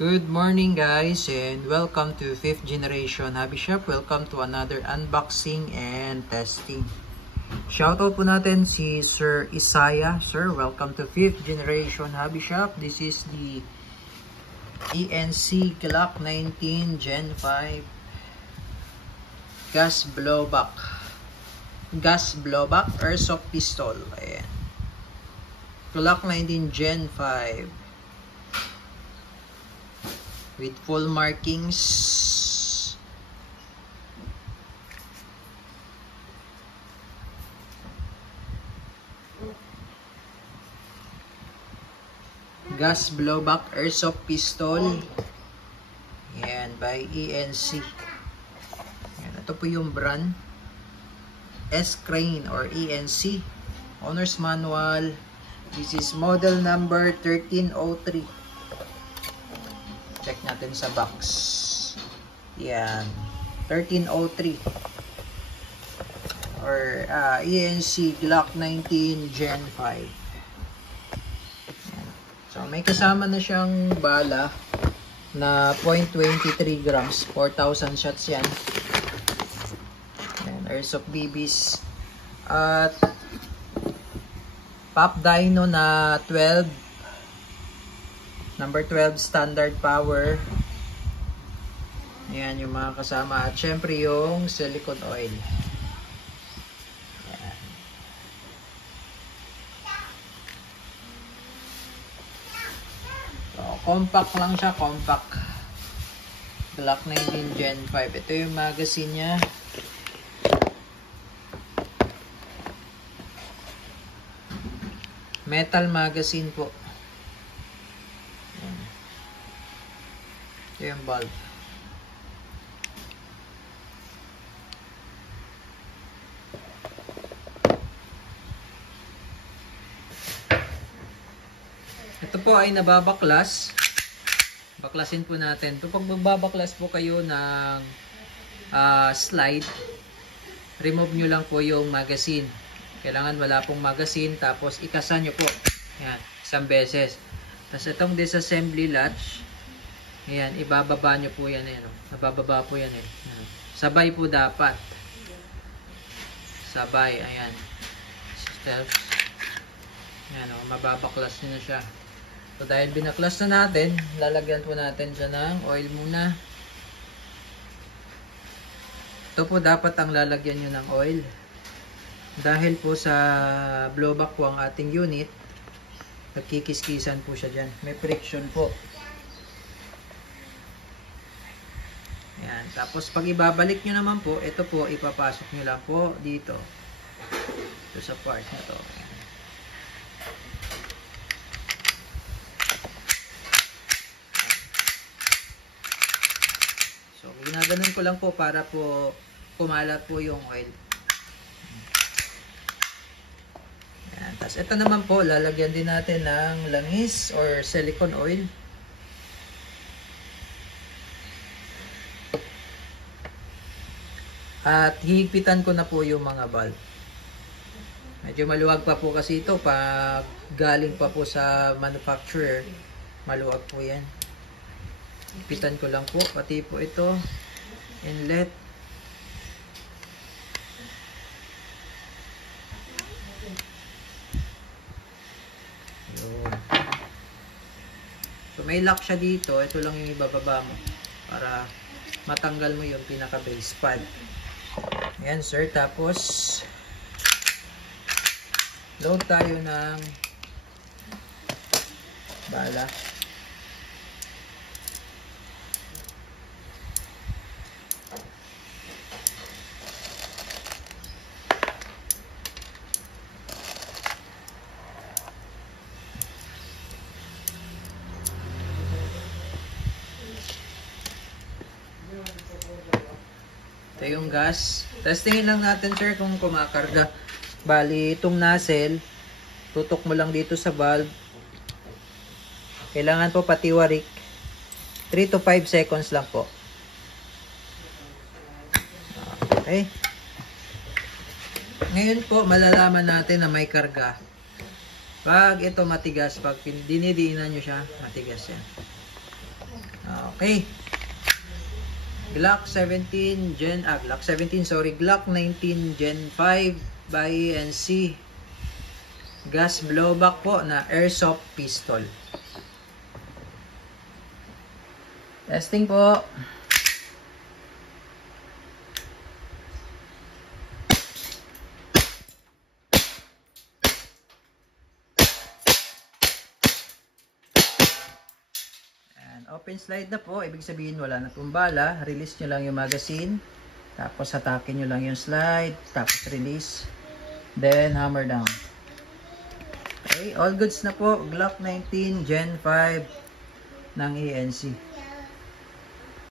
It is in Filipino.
Good morning guys and welcome to 5th generation hobby shop. Welcome to another unboxing and testing. Shoutout po natin si Sir Isaiah. Sir, welcome to 5th generation hobby shop. This is the ENC Glock 19 Gen 5 gas blowback airsoft pistol. Ayan. Glock 19 Gen 5 with full markings. Gas blowback airsoft pistol. Ayan, by ENC. Ayan, ito po yung brand. S-Crane or ENC. Owner's manual. This is model number 1303. Check natin sa box. Yan. 1303. Or ENC Glock 19 Gen 5. Yan. So may kasama na siyang bala na 0.23 grams. 4,000 shots yan. Yan. Airsoft BBs. At Pop Dyno na 12. Number 12 standard power. Ayan yung mga kasama. At syempre yung silicone oil. Ayan. So, compact lang siya. Compact. Glock 19 Gen 5. Ito yung magazine niya. Metal magazine po. Ito yung bulb. Ito po ay nababaklas. Baklasin po natin. Ito pag magbabaklas po kayo ng slide, remove nyo lang po yung magazine. Kailangan wala pong magazine, tapos ikasan nyo po. Ayan, isang beses. Tapos itong disassembly latch, ayan, ibababa nyo po yan. Ayan, nabababa po yan. Ayan. Sabay po dapat. Sabay, ayan. Steps. Ayan, mababaklas nyo na siya. So dahil binaklas na natin, lalagyan po natin siya ng oil muna. Ito po dapat ang lalagyan nyo ng oil. Dahil po sa blowback po ang ating unit, nagkikiskisan po siya dyan. May friction po. Ayan. Tapos pag ibabalik nyo naman po, ito po ipapasok nyo lang po dito. Ito sa part na to. Ayan. So ginaganon ko lang po para po kumalat po yung oil. Tapos ito naman po, lalagyan din natin ng langis or silicone oil. At hihigpitan ko na po yung mga valve. Medyo maluwag pa po kasi ito pag galing pa po sa manufacturer. Maluwag po yan. Higpitan ko lang po, pati po ito, inlet. So may lock siya dito, ito lang yung ibababa mo para matanggal mo yung pinaka base pad. Ayan sir, tapos load tayo ng bala. Ito yung gas. Testingin lang natin sir kung kumakarga. Bali itong nozzle, tutok mo lang dito sa valve. Kailangan po patiwarik 3 to 5 seconds lang po. Okay. Ngayon po malalaman natin na may karga pag ito matigas. Pag dinidiinan nyo siya, matigas yan. Okay. Glock 17 Glock 19 Gen 5 by ENC. Gas blowback po na airsoft pistol. Testing po. Open slide na po, ibig sabihin wala na pong bala. Release nyo lang yung magazine, tapos hatakin nyo lang yung slide, tapos release, then hammer down. Okay, all goods na po. Glock 19 Gen 5 ng ENC.